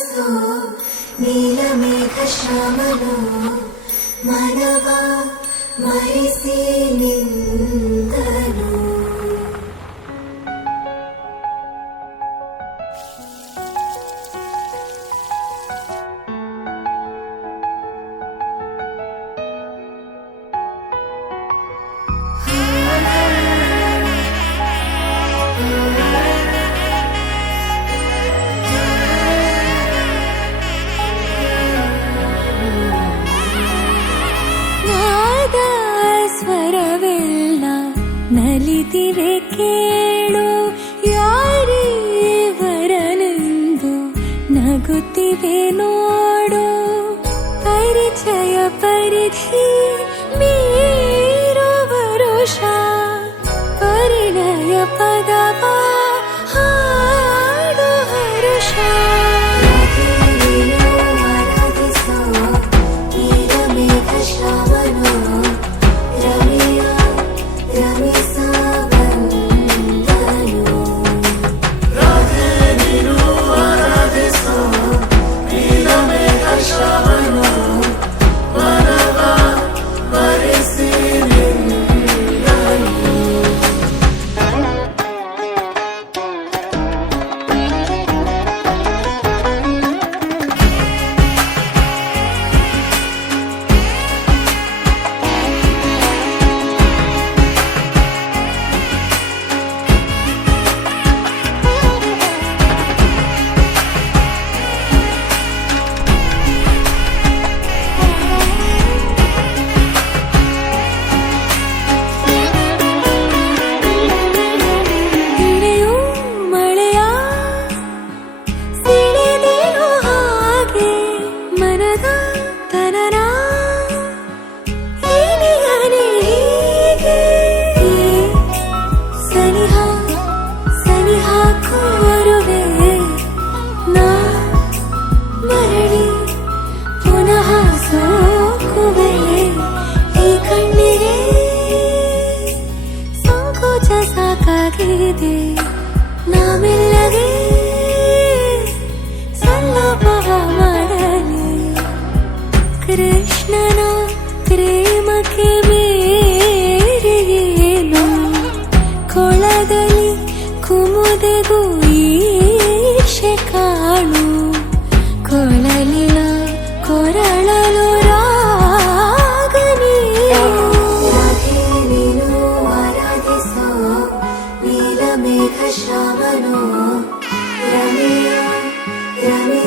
ಆರಾಧಿಸೋ ನೀಲಮೇಘ ಶ್ಯಾಮನೋ ಮನವ ಮರೆಸಿ ನಿಂದನು. ನಲಿದಿವೆ ಕೇಳು ಯಾರೇ ವರನೆಂದು ನಗುತ್ತಿವೆ ನೋಡು. ಪರಿಚಯ ಪರಿಧಿ ಮೀರೋ ವರುಷ ಪರಿಣಯ ಪದವ ಹಾಡು ಹರುಷ. ಸಾಕಾಗಿದೆ ನಾಮೆಲ್ಲಗೆ ಸಲ್ಲಭವ ಮಾಡಲಿ. ಕೃಷ್ಣನ ಪ್ರೇಮಕ್ಕೆ ಮೇರೆಯೇನು ಕೊಳದಲ್ಲಿ ಕುಮುದೆಗೂ ಈಶೆ ಕಾಣು. ಕೊಳಲಿನ ಕೊರಳಲು ಮೇಘ ಶ್ಯಾಮನೋ ರಮೆಯ ರಮೆ